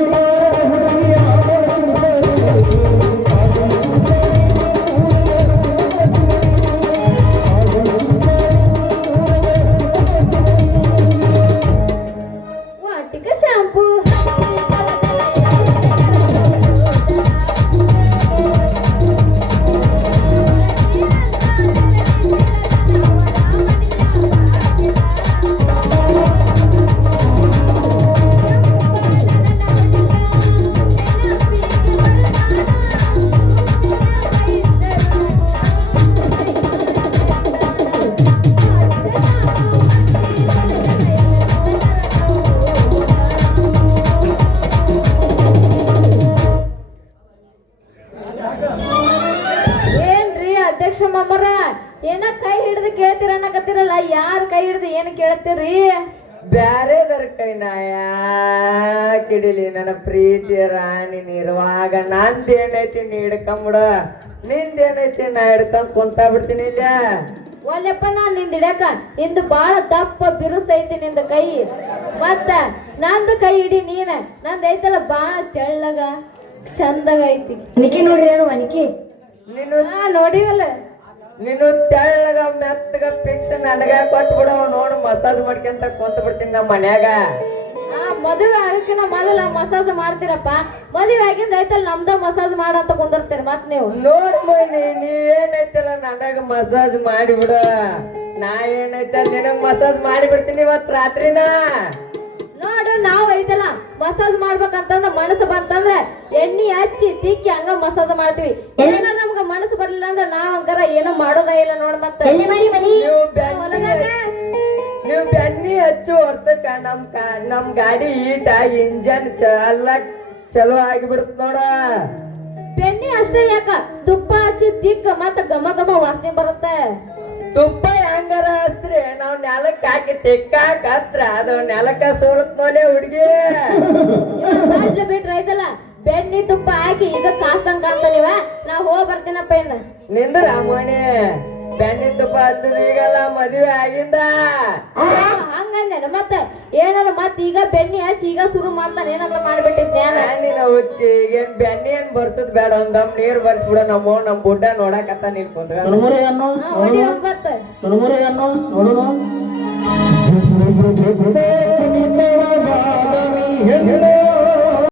everybody. சந்தோஷம் அமரன் என்ன கை எடுத்து கேத்துறன்னு கத்துறல யார் கை எடுத்து எனக்கு எடுத்துரு பேரே தருக்கை கிடில பிரீத்தி ராணி நிர்வாக நான் என்னை நீ எடுக்க முட நீந்த என்னை நான் எடுக்க கொண்ட படுத்தின இல்ல ஒல்லப்ப நான் நிந்திடக்க இந்த பால தப்ப பிருசைத்து நின்ற கை மத்த நான் கை இடி நீன நான் தைத்தல பால தெள்ளக சந்த வைத்து இன்னைக்கு நோடி வா இன்னைக்கு நோடிவல்ல ನೀನು ತೆಳ್ಳಗ ಮೆತ್ತಗ ಫಿಕ್ಸ್ ನನಗ ಕೊಟ್ಟು ಬಿಡು ನೋಡು ಮಸಾಜ್ ಮಾಡ್ಕೊಂತ ಕೊಂತ ಬಿಡ್ತೀನಿ ನಮ್ಮ ಮನ್ಯಾಗ ಮದುವೆ ಆಗಕ್ಕಿನ ಮೊದಲ ಮಸಾಜ್ ಮಾಡ್ತೀರಪ್ಪ ಮದುವೆ ಆಗಿಂದ ಐತಲ್ ನಮ್ದ ಮಸಾಜ್ ಮಾಡಂತ ಕುಂದಿರ್ತೀರಿ ಮತ್ ನೀವು ನೋಡ್ಮ ನೀವೇನೈತಲ್ಲ ನನಗ ಮಸಾಜ್ ಮಾಡಿಬಿಡು ನಾ ಏನೈತಲ್ ನಿನಗ ಮಸಾಜ್ ಮಾಡಿಬಿಡ್ತೀನಿ ಇವತ್ ರಾತ್ರಿನ ನೋಡು ನಾವ್ ಐತಲ್ಲ ಮಸಾಜ್ ಮಾಡ್ಬೇಕಂತಂದ್ರೆ ಮನಸ್ಸು ಬಂತಂದ್ರೆ ಎಣ್ಣೆ ಹಚ್ಚಿ ತಿಕ್ಕಿ ಹಂಗ ಮಸಾಜ್ ಮಾಡ್ತೀವಿ ಏನಾರ ನಮ್ಗೆ ಮನಸ್ಸು ಬರ್ಲಿಲ್ಲ ಅಂದ್ರೆ ನಾವ್ ಹಂಗಾರ ಏನೋ ಮಾಡೋದೇ ಇಲ್ಲ ನೋಡ್ ಮತ್ತೆ ನೀವು ಬೆಣ್ಣಿ ಹಚ್ಚು ಹೊರ್ತಕ್ಕ ನಮ್ ನಮ್ ಗಾಡಿ ಈಟ ಇಂಜನ್ ಎಲ್ಲ ಚಲೋ ಆಗಿಬಿಡುತ್ತ ನೋಡ ಬೆಣ್ಣಿ ಅಷ್ಟೇ ಯಾಕ ತುಪ್ಪ ಹಚ್ಚಿ ತಿಕ್ಕ ಮತ್ತೆ ಗಮ ಗಮ ವಾಸನೆ ಬರುತ್ತೆ ತುಪ್ಪ ಹಂಗಾರ ಹಚ್ಚ್ರಿ ನಾವ್ ನೆಲಕ್ಕೆ ಹಾಕಿ ತಿಕ್ಕ ಕತ್ರ ಅದು ನೆಲಕ್ಕ ಸೋರುತ್ತ ನೋಲೆ ಹುಡ್ಗಿ ಹೋಗ ಬರ್ತೀನಪ್ಪ ಇನ್ನ ನಿಂದ ರಾಮಣ್ಣ ಬೆಣ್ಣೆ ತುಪ್ಪ ಹತ್ತದ ಈಗಲ್ಲ ಮದುವೆ ಆಗಿಂದ ಹಂಗಂದೇನ ಮತ್ತ ಏನಾರ ಮತ್ ಈಗ ಬೆಣ್ಣೆ ಹಚ್ಚಿ ಈಗ ಶುರು ಮಾಡ್ತಾನೆ ಏನಂತ ಮಾಡ್ಬಿಟ್ಟಿದ್ದೇನ ಹುಚ್ಚಿ ಏನ್ ಬೆಣ್ಣೆ ಏನ್ ಬರ್ಸದ್ ಬೇಡ ಅಂದಮ್ ನೀರ್ ಬರ್ಸ್ಬಿಡ ನಮ್ಮ ನಮ್ ಬುಡ್ಡ ನೋಡಕ್ ನೀರ್